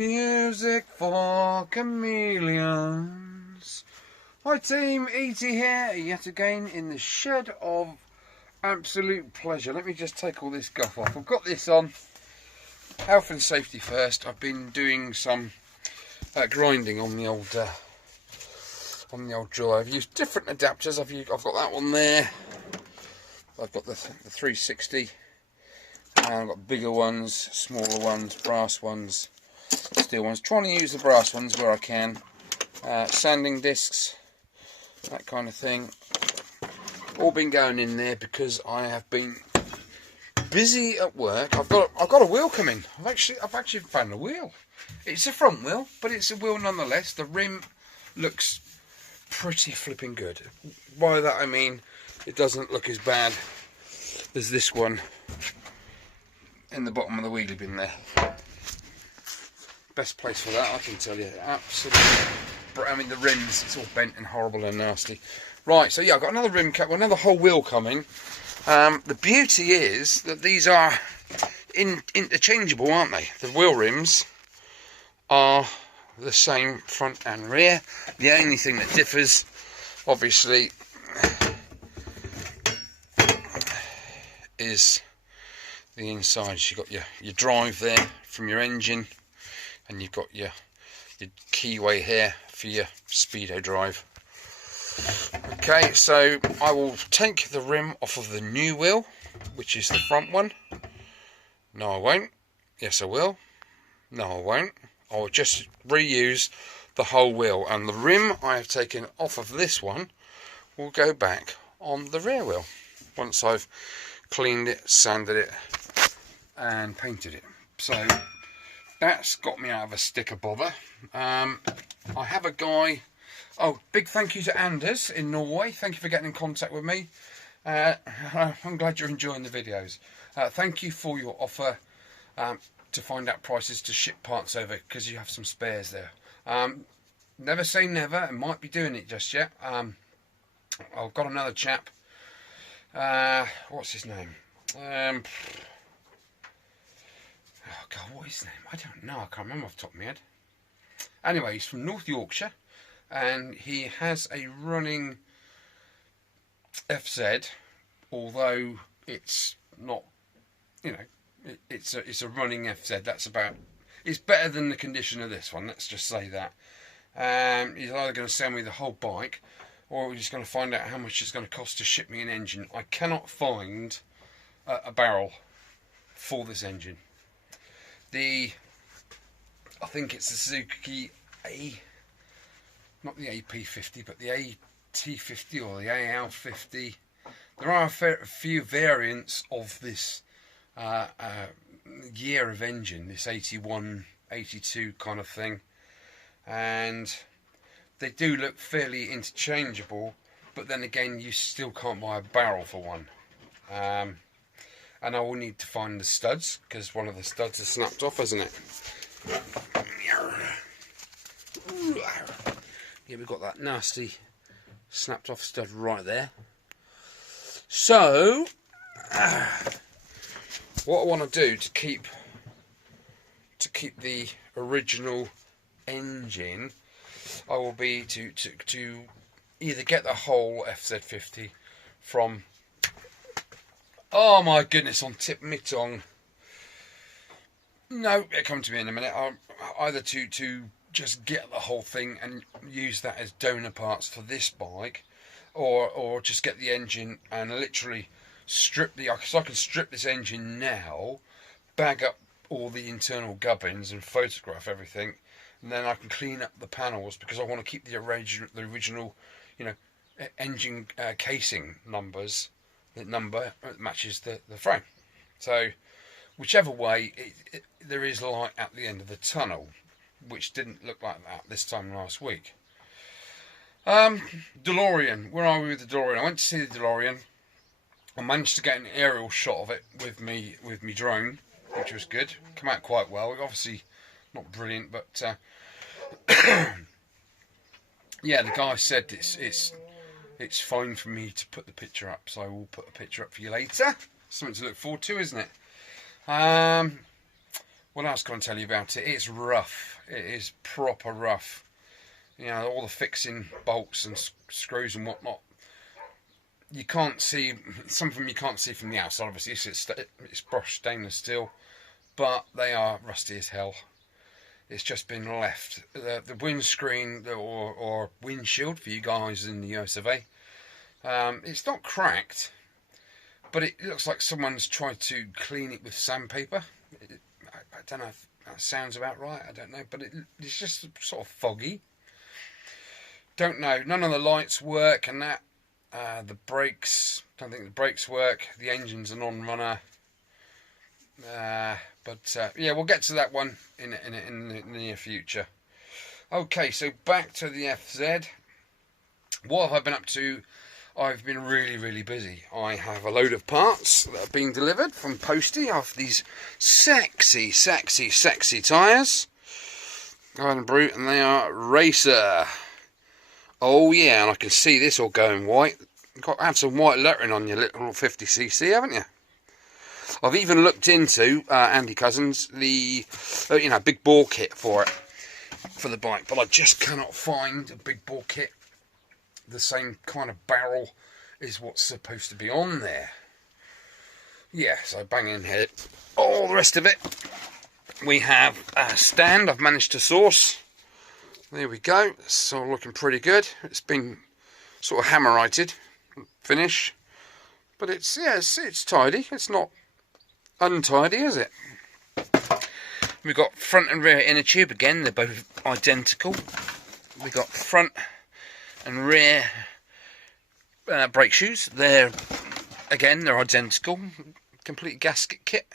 Music for chameleons. Hi team, E.T. here, yet again in the shed of absolute pleasure. Let me just take all this guff off. I've got this on. Health and safety first. I've been doing some grinding on the old drill. I've used different adapters. I've got that one there. I've got the 360. And I've got bigger ones, smaller ones, brass ones, steel ones. Trying to use the brass ones where I can. Sanding discs, that kind of thing. All been going in there because I have been busy at work. I've got a wheel coming. I've actually found a wheel. It's a front wheel, but it's a wheel nonetheless. The rim looks pretty flipping good. By that I mean it doesn't look as bad as this one in the bottom of the wheelie bin there. Best place for that, I can tell you. Absolutely. I mean, the rims, it's all bent and horrible and nasty. Right, so yeah, I've got another rim cap, another whole wheel coming. The beauty is that these are interchangeable, aren't they? The wheel rims are the same front and rear. The only thing that differs, obviously, is the inside. You've got your drive there from your engine, and you've got your keyway here for your speedo drive. Okay, so I will take the rim off of the new wheel, which is the front one. No, I won't. Yes, I will. No, I won't. I'll just reuse the whole wheel, and the rim I have taken off of this one will go back on the rear wheel once I've cleaned it, sanded it and painted it. So that's got me out of a stick of bother. I have a guy. Oh, big thank you to Anders in Norway. Thank you for getting in contact with me. I'm glad you're enjoying the videos. Thank you for your offer to find out prices to ship parts over, because you have some spares there. Never say never. I might be doing it just yet. I've got another chap. What's his name? Oh God, what is his name? I don't know. I can't remember off the top of my head. Anyway, he's from North Yorkshire, and he has a running FZ, although it's not, you know, it's a running FZ. It's better than the condition of this one. Let's just say that. He's either going to sell me the whole bike, or we're just going to find out how much it's going to cost to ship me an engine. I cannot find a barrel for this engine. I think it's the Suzuki not the AP50, but the AT50 or the AL50. There are a few variants of this year of engine, this 81, 82 kind of thing, and they do look fairly interchangeable, but then again you still can't buy a barrel for one. And I will need to find the studs, because one of the studs is snapped off, isn't it? Yeah, we've got that nasty snapped off stud right there. So what I want to do to keep the original engine, I will be to either get the whole FZ50 from, oh my goodness, on tip my tongue. No, it'll come to me in a minute. Either to just get the whole thing and use that as donor parts for this bike, or just get the engine and literally strip so I can strip this engine now, bag up all the internal gubbins and photograph everything, and then I can clean up the panels, because I want to keep the original, you know, engine casing numbers. The number matches the frame. So whichever way, there is light at the end of the tunnel, which didn't look like that this time last week. DeLorean, where are we with the DeLorean? I went to see the DeLorean. I managed to get an aerial shot of it with me drone, which was good. Come out quite well. Obviously not brilliant, but yeah, the guy said it's fine for me to put the picture up, so I will put a picture up for you later. Something to look forward to, isn't it? what else can I tell you about it? It's rough. It is proper rough. You know, all the fixing bolts and screws and whatnot. You can't see, some of them you can't see from the outside, obviously. It's brushed stainless steel, but they are rusty as hell. It's just been left. The windscreen or windshield for you guys in the US of A, it's not cracked, but it looks like someone's tried to clean it with sandpaper. I don't know if that sounds about right, I don't know, but it's just sort of foggy. Don't know, none of the lights work and that. The brakes, don't think the brakes work. The engine's a non-runner. But yeah, we'll get to that one in the near future. Okay, so back to the FZ. What have I been up to? I've been really busy. I have a load of parts that are being delivered from Postie of these sexy tyres. Iron Brute, and they are Racer. Oh yeah, and I can see this all going white. You've got to have some white lettering on your little 50cc, haven't you? I've even looked into Andy Cousins, the big bore kit for it, for the bike, but I just cannot find a big bore kit. The same kind of barrel is what's supposed to be on there. Yeah, so bang in here. All the rest of it, we have a stand I've managed to source. There we go. It's all looking pretty good. It's been sort of hammerited finish, but it's tidy. It's not untidy, is it? We've got front and rear inner tube again. They're both identical. We've got front and rear brake shoes. They're identical. Complete gasket kit.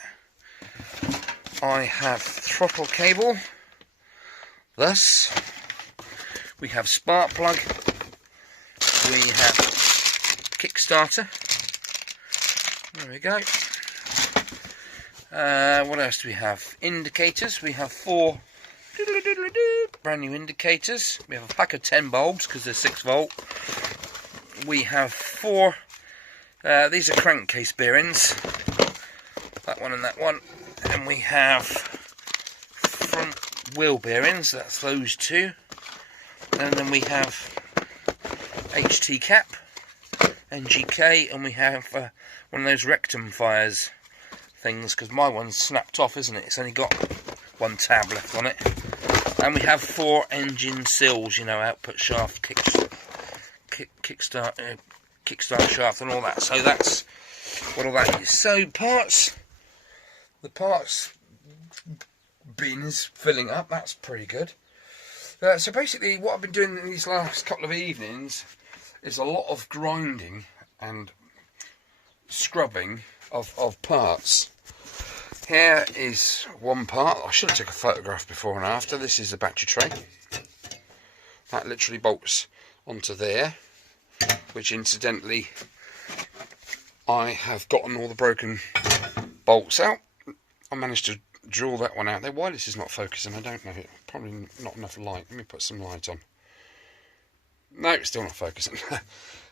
I have throttle cable. Thus. We have spark plug, we have Kickstarter, there we go. What else do we have? Indicators, we have 4 brand new indicators. We have a pack of 10 bulbs because they're 6 volt. We have 4, these are crankcase bearings, that one and that one. And we have front wheel bearings, that's those 2. And then we have HT cap, NGK, and we have one of those rectum fires things, because my one's snapped off, isn't it? It's only got 1 tab left on it. And we have 4 engine sills, output shaft, kickstart shaft and all that. So that's what all that is. So parts, the parts bin is filling up, that's pretty good. So basically what I've been doing in these last couple of evenings is a lot of grinding and scrubbing of parts. Here is one part. I should have took a photograph before and after. This is the battery tray. That literally bolts onto there, which incidentally I have gotten all the broken bolts out. I managed to drill that one out there. Why this is not focusing, I don't know. Probably not enough light. Let me put some light on. No, it's still not focusing. I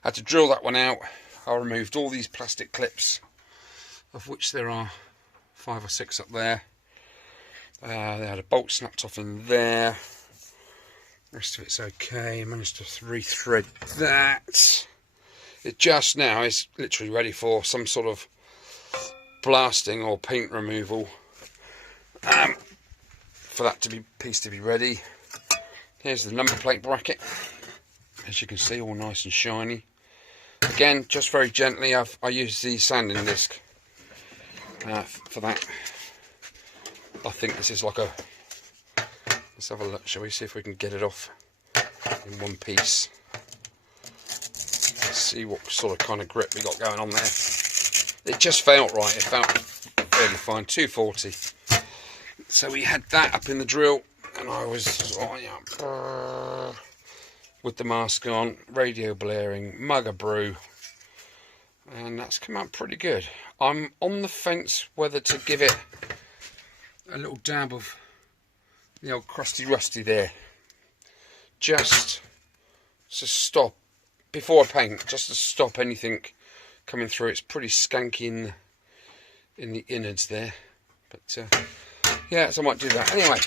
had to drill that one out. I removed all these plastic clips, of which there are 5 or 6 up there. They had a bolt snapped off in there. The rest of it's okay. I managed to rethread that. It just now is literally ready for some sort of blasting or paint removal. For that piece to be ready. Here's the number plate bracket. As you can see, all nice and shiny. Again, just very gently, I use the sanding disc for that. I think this is like a... Let's have a look, shall we? See if we can get it off in one piece. Let's see what sort of kind of grip we got going on there. It just felt right. It felt fairly fine. 240. So we had that up in the drill, and I was with the mask on, radio blaring, mug of brew, and that's come out pretty good. I'm on the fence whether to give it a little dab of the old crusty rusty there, just to stop, before I paint, just to stop anything coming through. It's pretty skanky in the innards there, but Yeah, so I might do that. Anyway,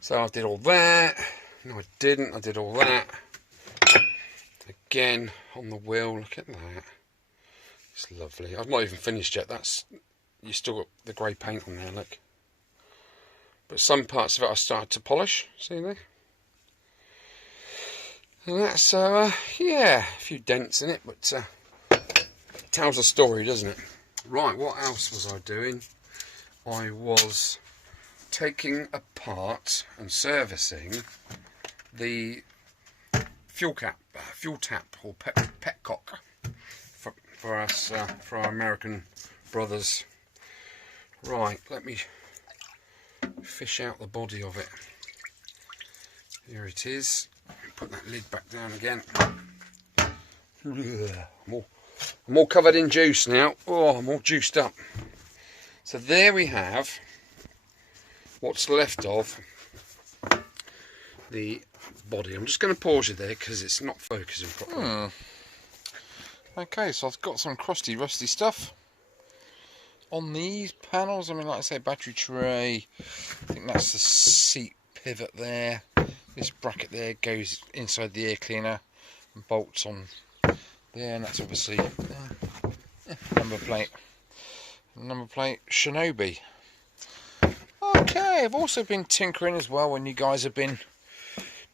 so I did all that. No, I didn't. I did all that. Again, on the wheel, look at that. It's lovely. I've not even finished yet. That's, you still got the grey paint on there, look. But some parts of it I started to polish, see there? And that's, yeah, a few dents in it, but it tells a story, doesn't it? Right, what else was I doing? I was taking apart and servicing the fuel tap or petcock for us, for our American brothers. Right, let me fish out the body of it. Here it is. Put that lid back down again. I'm all covered in juice now. Oh, I'm all juiced up. So there we have what's left of the body. I'm just going to pause you there because it's not focusing properly. Okay, so I've got some crusty, rusty stuff on these panels. I mean, like I say, battery tray. I think that's the seat pivot there. This bracket there goes inside the air cleaner and bolts on there, and that's obviously number plate. Number plate Shinobi. Okay, I've also been tinkering as well when you guys have been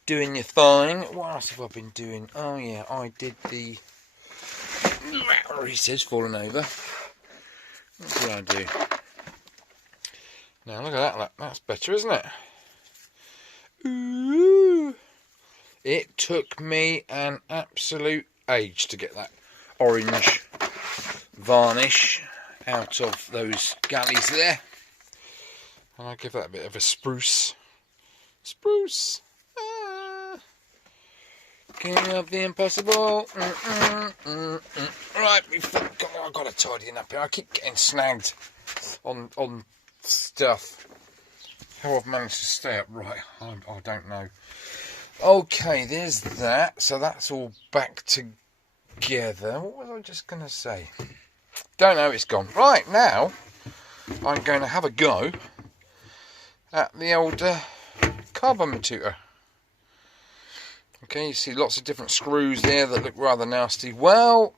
doing your thing. What else have I been doing? Oh yeah, I did the batteries falling over. What did I do? Now look at that, that's better, isn't it? Ooh. It took me an absolute age to get that orange varnish out of those galleys there. And I'll give that a bit of a spruce. King of the impossible. Right, I've got to tidy it up here. I keep getting snagged on stuff. How I've managed to stay upright, I don't know. Okay, there's that. So that's all back together. What was I just going to say? Don't know, it's gone. Right, now I'm going to have a go at the old carbon tutor. Okay, you see lots of different screws there that look rather nasty. Well,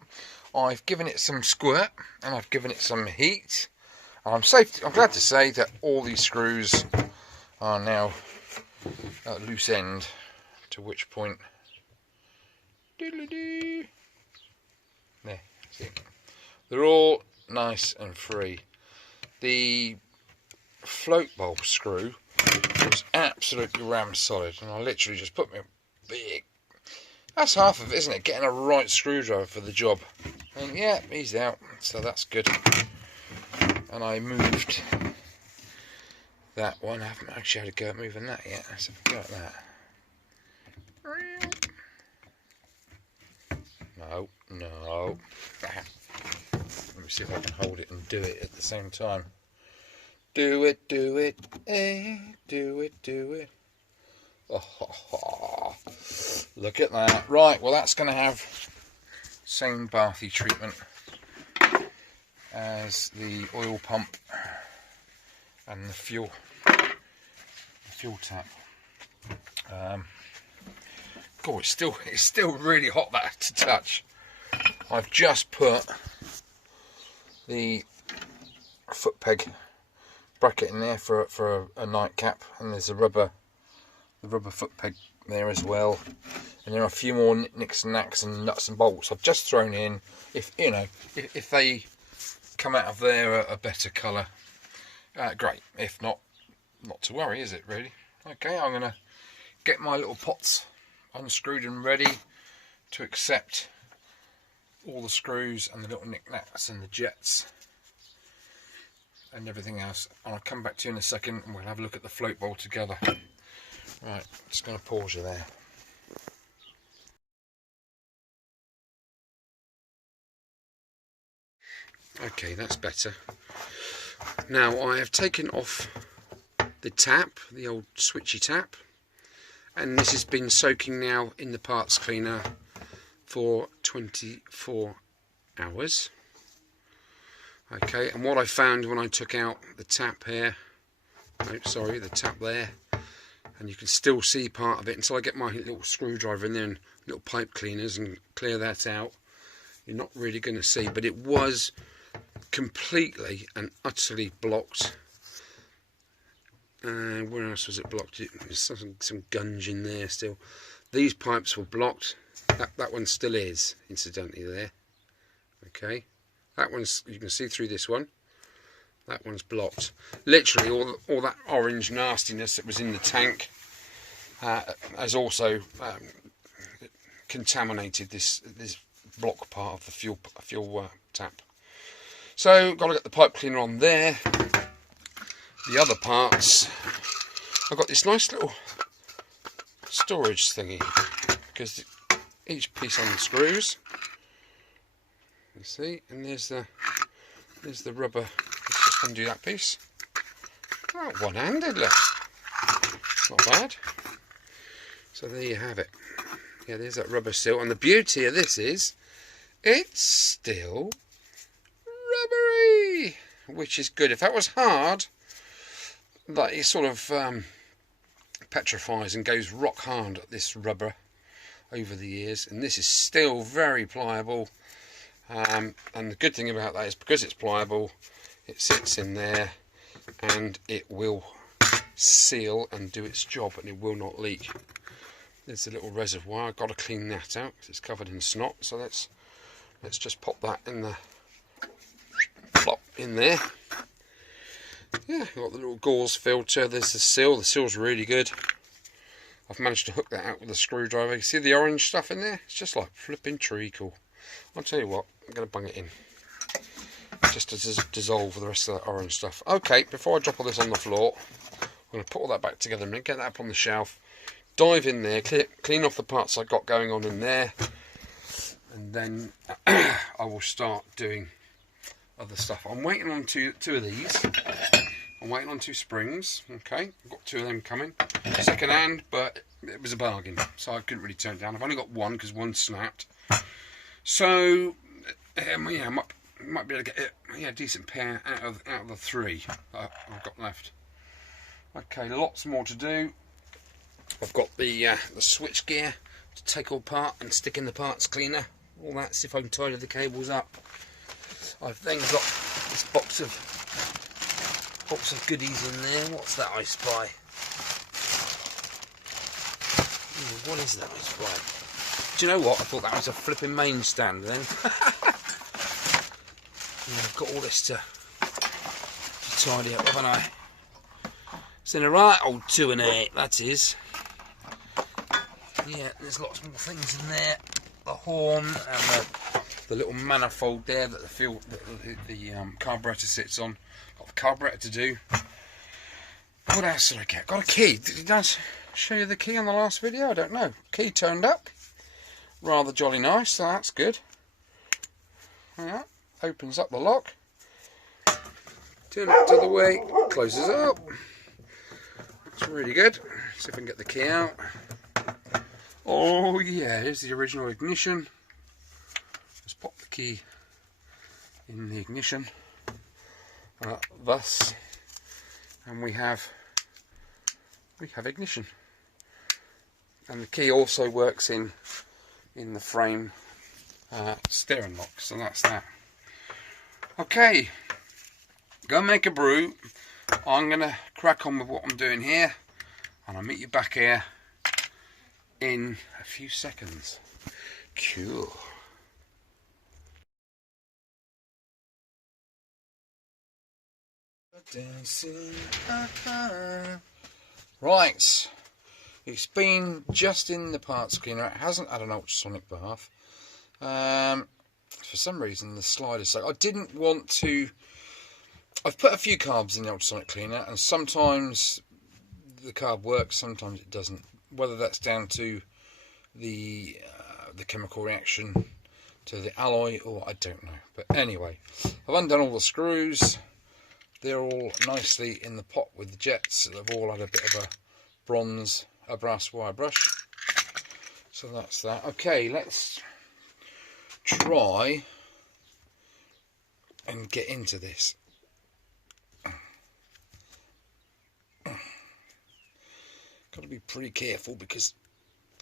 I've given it some squirt and I've given it some heat. I'm glad to say that all these screws are now at loose end, to which point there, see, they're all nice and free. The float bowl screw was absolutely ram solid, and I literally just put my big, that's half of it, isn't it, getting a right screwdriver for the job. And yeah, he's out, so that's good. And I moved that one. I haven't actually had a go at moving that yet. Let's have a go at that. No. Let me see if I can hold it and do it at the same time. Do it, do it. Oh, look at that. Right, well that's going to have same bathy treatment as the oil pump and the fuel tap. God, it's still really hot that to touch. I've just put the foot peg bracket in there for a nightcap, and there's the rubber foot peg there as well, and there are a few more knicks and knacks and nuts and bolts I've just thrown in. If they come out of there a better colour, great. If not to worry, is it really? Okay, I'm gonna get my little pots unscrewed and ready to accept all the screws and the little knick-knacks and the jets and everything else. I'll come back to you in a second and we'll have a look at the float bowl together. Right, just going to pause you there. Okay, that's better. Now I have taken off the tap, the old switchy tap, and this has been soaking now in the parts cleaner for 24 hours. Okay, and what I found when I took out the tap here, no, sorry, the tap there, and you can still see part of it until I get my little screwdriver in there and little pipe cleaners and clear that out, you're not really going to see, but it was completely and utterly blocked. Where else was it blocked? There's some gunge in there still. These pipes were blocked. That one still is, incidentally, there. Okay, that one's, you can see through this one. That one's blocked. Literally, all that orange nastiness that was in the tank has also contaminated this block part of the fuel tap. So, got to get the pipe cleaner on there. The other parts, I've got this nice little storage thingy, because each piece on the screws, you see, and there's the rubber. Let's just undo that piece. Oh, one-handed, look. Not bad. So there you have it. Yeah, there's that rubber still, and the beauty of this is it's still rubbery, which is good. If that was hard, like it sort of petrifies and goes rock hard, this rubber, over the years, and this is still very pliable. And the good thing about that is because it's pliable, it sits in there and it will seal and do its job, and it will not leak. There's a little reservoir. I've got to clean that out because it's covered in snot. So let's just pop that in the plop in there. Yeah, got the little gauze filter. There's the seal. The seal's really good. I've managed to hook that out with a screwdriver. You see the orange stuff in there? It's just like flipping treacle. I'll tell you what, I'm going to bung it in just to dissolve the rest of that orange stuff. Okay, before I drop all this on the floor, I'm going to put all that back together and get that up on the shelf. Dive in there, clean off the parts I've got going on in there, and then I will start doing other stuff. I'm waiting on two of these. I'm waiting on 2 springs. Okay, I've got 2 of them coming. Second hand, but it was a bargain, so I couldn't really turn it down. I've only got 1 because 1 snapped. So yeah, I might be able to get a decent pair out of the 3 that I've got left. Okay, lots more to do. I've got the switch gear to take all apart and stick in the parts cleaner. All that, see if I can tidy the cables up. I've then got this box of goodies in there. What's that I spy? What is that I spy? Do you know what? I thought that was a flipping main stand then. Yeah, I've got all this to tidy up, haven't I? It's in a right old 2 and 8, that is. Yeah, there's lots more things in there. The horn and the little manifold there that the carburetor sits on. Got the carburetor to do. What else did I get? Got a key. Did I show you the key on the last video? I don't know. Key turned up. Rather jolly nice, so that's good. Yeah, opens up the lock. Turn it to the way, closes it up. It's really good. See if I can get the key out. Oh yeah, here's the original ignition. Just pop the key in the ignition, thus, and we have ignition. And the key also works in the frame steering lock, so that's that. Okay, go and make a brew. I'm gonna crack on with what I'm doing here, and I'll meet you back here in a few seconds. Cool. Right, it's been just in the parts cleaner. It hasn't had an ultrasonic bath. For some reason the slider, so I didn't want to. I've put a few carbs in the ultrasonic cleaner, and sometimes the carb works, sometimes it doesn't. Whether that's down to the chemical reaction to the alloy, or I don't know. But anyway, I've undone all the screws. They're all nicely in the pot with the jets. They've all had a bit of a brass wire brush. So that's that. Okay, let's try and get into this. Got to be pretty careful because,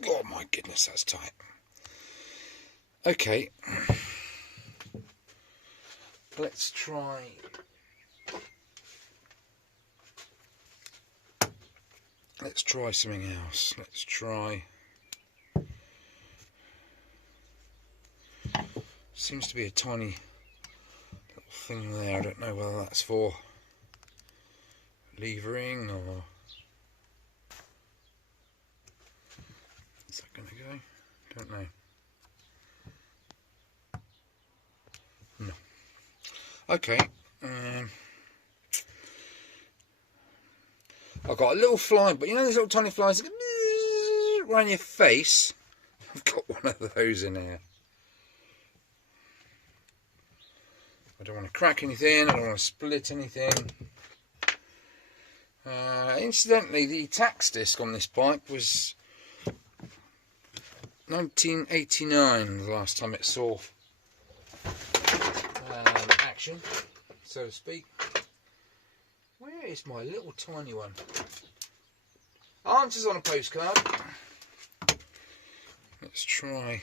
oh my goodness, that's tight. Okay, let's try. Let's try something else. Let's try. Seems to be a tiny little thing there. I don't know whether that's for levering or. Is that going to go? Don't know. No. Okay. I've got a little fly, but you know these little tiny flies that go around your face? I've got one of those in here. I don't want to crack anything, I don't want to split anything. Incidentally, the tax disc on this bike was 1989, the last time it saw action, so to speak. Where is my little tiny one? Answers on a postcard. Let's try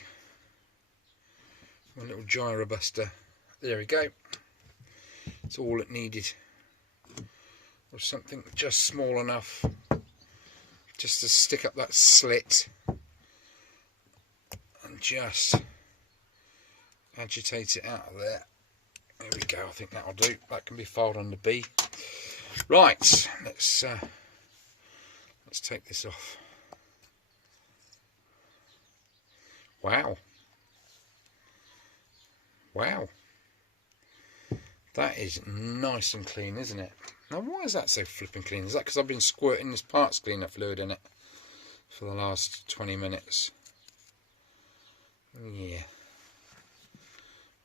my little gyro buster. There we go. It's all it needed. Was something just small enough just to stick up that slit and just agitate it out of there. There we go. I think that'll do. That can be filed under B. Right, let's take this off. Wow. Wow. That is nice and clean, isn't it? Now, why is that so flipping clean? Is that because I've been squirting this parts cleaner fluid in it for the last 20 minutes? Yeah.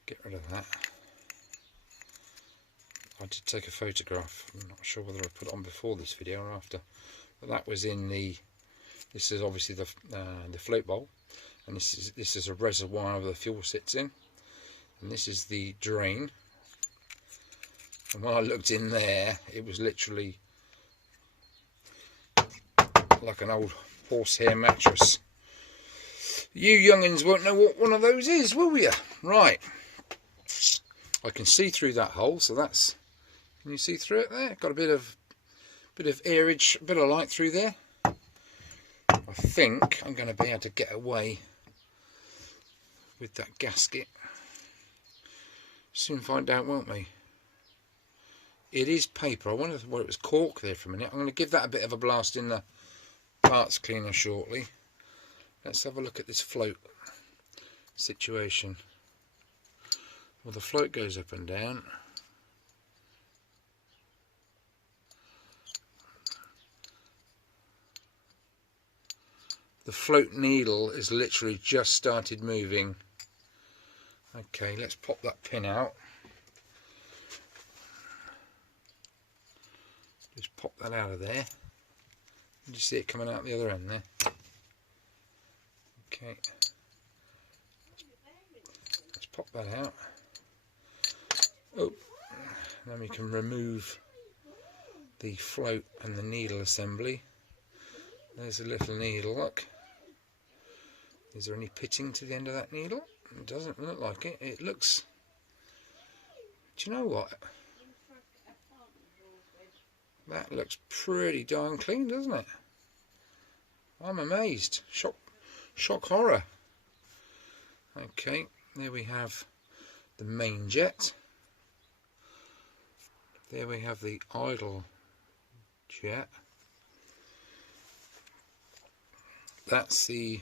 Get rid of that. I did take a photograph. I'm not sure whether I put it on before this video or after, but that was in the. This is obviously the float bowl, and this is a reservoir where the fuel sits in, and this is the drain. And when I looked in there, it was literally like an old horsehair mattress. You youngins won't know what one of those is, will you? Right. I can see through that hole, so that's. Can you see through it there? Got a bit of airage, a bit of light through there. I think I'm going to be able to get away with that gasket. Soon find out, won't we? It is paper. I wonder what it was, cork there for a minute. I'm going to give that a bit of a blast in the parts cleaner shortly. Let's have a look at this float situation. Well, the float goes up and down. The float needle is literally just started moving. Okay, let's pop that pin out. Just pop that out of there. You see it coming out the other end there. Okay. Let's pop that out. Oh, then we can remove the float and the needle assembly. There's a little needle, look. Is there any pitting to the end of that needle? It doesn't look like it. It looks... Do you know what? That looks pretty darn clean, doesn't it? I'm amazed. Shock horror. Okay, there we have the main jet. There we have the idle jet. That's the...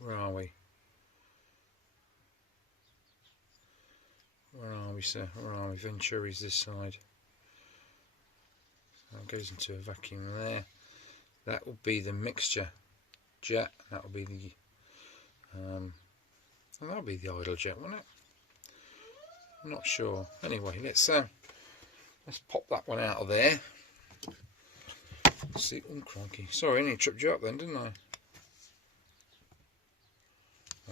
Where are we? Where are we, sir? Where are we? Venturi's this side. So it goes into a vacuum there. That will be the mixture jet. That will be the... that'll be the idle jet, won't it? I'm not sure. Anyway, let's pop that one out of there. Let's see. Oh, crikey. Sorry, I nearly tripped you up then, didn't I?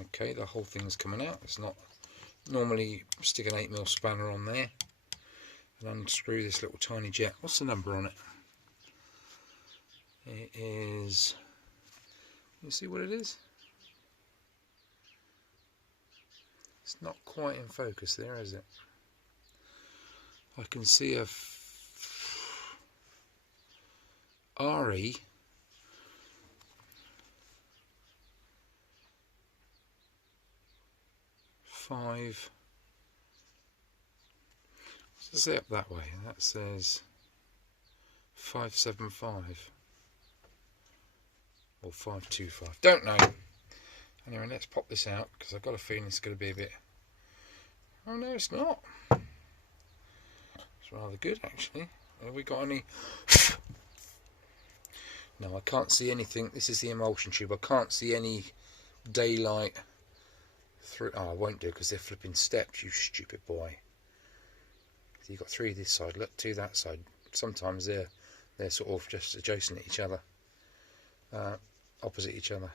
Okay, the whole thing's coming out. It's not Normally stick an 8mm spanner on there and unscrew this little tiny jet. What's the number on it? It is, you see what it is? It's not quite in focus there, is it? I can see a RE 5. What's it up that way? That says 575 or 525. Don't know. Anyway, let's pop this out because I've got a feeling it's going to be a bit. Oh no, it's not. It's rather good actually. Have we got any? No, I can't see anything. This is the emulsion tube. I can't see any daylight through. Oh, I won't do because they're flipping steps, you stupid boy. You've got 3 this side, look, 2 that side. Sometimes they're sort of just adjacent to each other, opposite each other.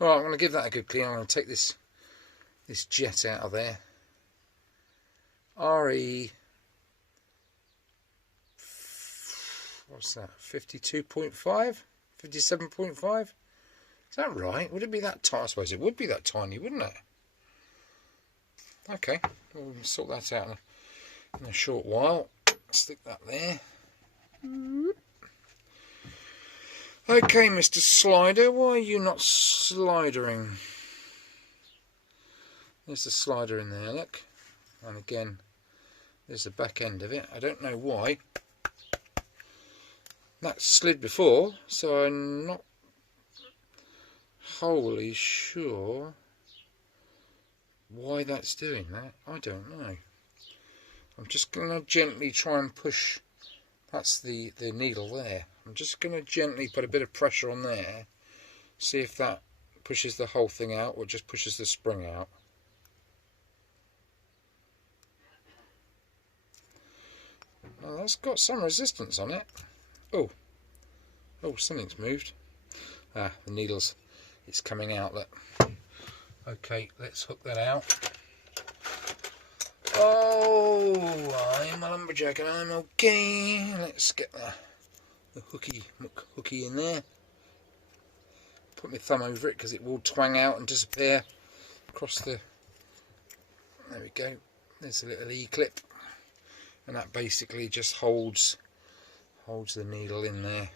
Alright, I'm going to give that a good clean. I'm going to take this jet out of there. RE, what's that, 52.5? 57.5? Is that right? Would it be that tiny? I suppose it would be that tiny, wouldn't it? Okay, we'll sort that out in a short while. Stick that there. Okay, Mr. Slider, why are you not slidering? There's the slider in there, look. And again, there's the back end of it. I don't know why. That slid before, so I'm not wholly sure why that's doing that. I don't know. I'm just going to gently try and push. That's the needle there. I'm just going to gently put a bit of pressure on there. See if that pushes the whole thing out or just pushes the spring out. Well, that's got some resistance on it. Oh, something's moved. Ah, the needle's, it's coming out, look. Okay, let's hook that out. Oh, I'm a lumberjack and I'm okay. Let's get the hooky in there. Put my thumb over it because it will twang out and disappear across the. There we go. There's a little E-clip, and that basically just holds the needle in there.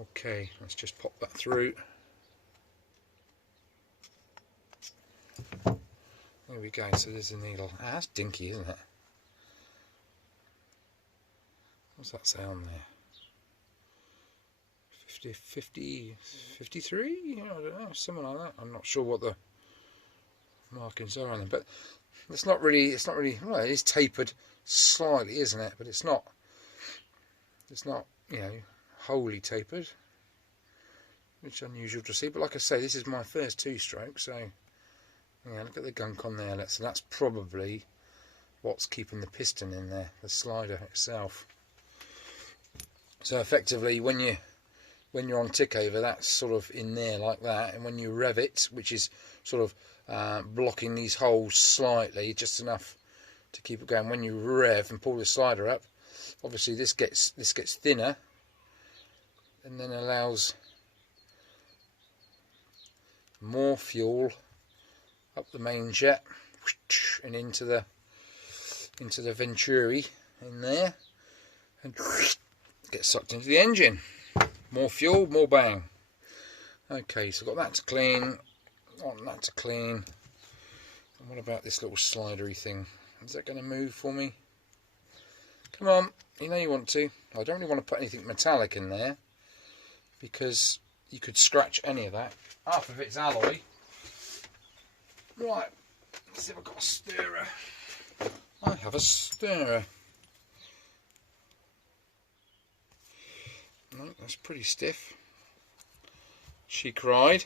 Okay, let's just pop that through. There we go, so there's the needle. Ah, that's dinky, isn't it? What's that sound there? 50, 53? I don't know, something like that. I'm not sure what the markings are on them, but it's not really, well, it is tapered slightly, isn't it? But it's not, you know, wholly tapered, which is unusual to see. But like I say, this is my first 2-stroke, so yeah, look at the gunk on there. So that's probably what's keeping the piston in there, the slider itself. So effectively, when you're on tick over, that's sort of in there like that, and when you rev it, which is sort of blocking these holes slightly, just enough to keep it going. When you rev and pull the slider up, obviously this gets thinner, and then allows more fuel up the main jet and into the Venturi in there, and get sucked into the engine. More fuel, more bang. Okay, so I've got that to clean. I want that to clean. And what about this little slidery thing? Is that going to move for me? Come on, you know you want to. I don't really want to put anything metallic in there because you could scratch any of that. Half of it's alloy. Right, let's see if I've got a stirrer. I have a stirrer. No, that's pretty stiff. She cried.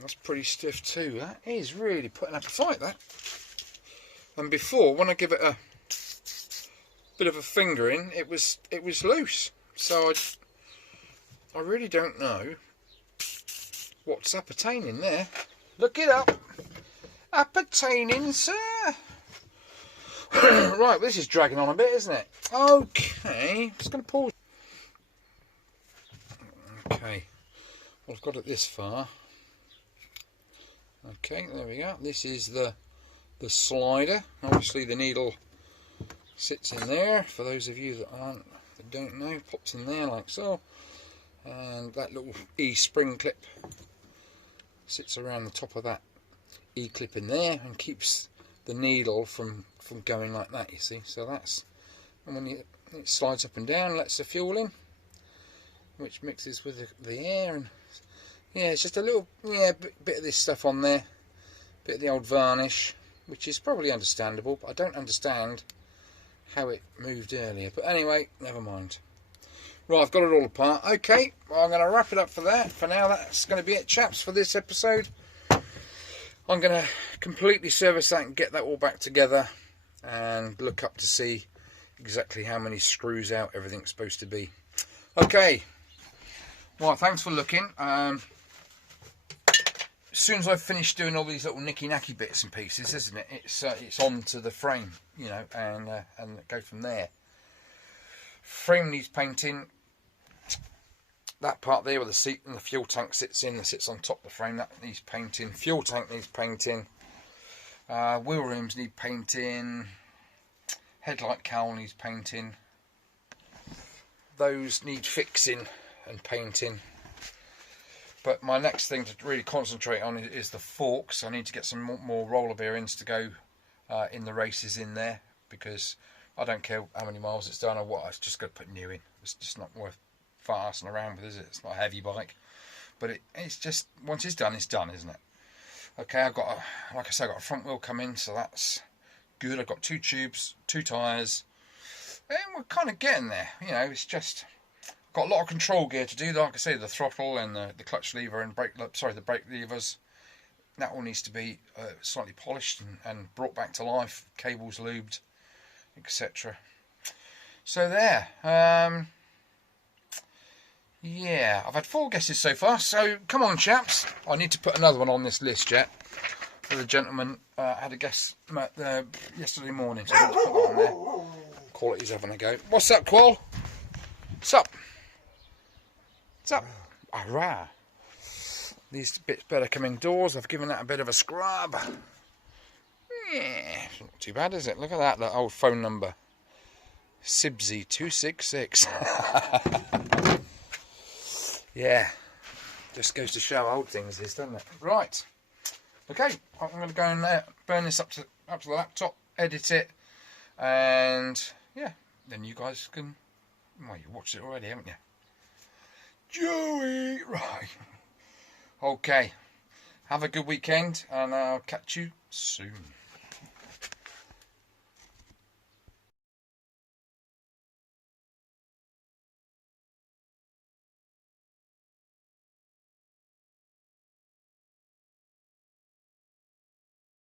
That's pretty stiff too. That is really putting up a fight, that. And before, when I give it a bit of a fingering, it was loose. So I really don't know what's appertaining there. Look it up. Appertaining, sir. Right, this is dragging on a bit, isn't it? Okay, just going to pause. Okay, well, I've got it this far. Okay, there we go. This is the slider. Obviously, the needle sits in there. For those of you that don't know, pops in there like so. And that little E-spring clip sits around the top of that E-clip in there and keeps the needle from going like that, you see. So that's, and when it slides up and down, lets the fuel in, which mixes with the air, and yeah, it's just a little bit of this stuff on there, bit of the old varnish, which is probably understandable, but I don't understand how it moved earlier. But anyway, never mind. Right, I've got it all apart. Okay, well, I'm going to wrap it up for that. For now, that's going to be it, chaps, for this episode. I'm going to completely service that and get that all back together and look up to see exactly how many screws out everything's supposed to be. Okay, well, thanks for looking. As soon as I've finished doing all these little nicky-nacky bits and pieces, isn't it? It's onto the frame, you know, and go from there. Frame needs painting. That part there where the seat and the fuel tank sits on top of the frame, that needs painting. Fuel tank needs painting. Wheel rims need painting. Headlight cowl needs painting. Those need fixing and painting. But my next thing to really concentrate on is the forks. I need to get some more roller bearings to go in the races in there, because I don't care how many miles it's done or what, I've just got to put new in. It's just not worth farsing around with, is it? It's not a heavy bike, but it's just, once it's done, isn't it? Okay, I've got like I said, I've got a front wheel coming, so that's good. I've got 2 tubes, 2 tyres, and we're kind of getting there. You know, it's just got a lot of control gear to do. Like I say, the throttle and the clutch lever and the brake levers, that all needs to be slightly polished and brought back to life. Cables lubed, etc. So there. Yeah, I've had 4 guesses so far, so come on, chaps. I need to put another one on this list yet. The gentleman had a guess yesterday morning, so I need to put that on there. Quality's having a go. What's up, Qual? What's up? What's up? Alright. These bits better come indoors. I've given that a bit of a scrub. Yeah, not too bad, is it? Look at that old phone number. Sibsy266. Yeah, just goes to show how old things is, doesn't it? Right. Okay, I'm going to go and burn this up to the laptop, edit it, and yeah, then you guys can. Well, you watched it already, haven't you? Joey, right? Okay. Have a good weekend, and I'll catch you soon.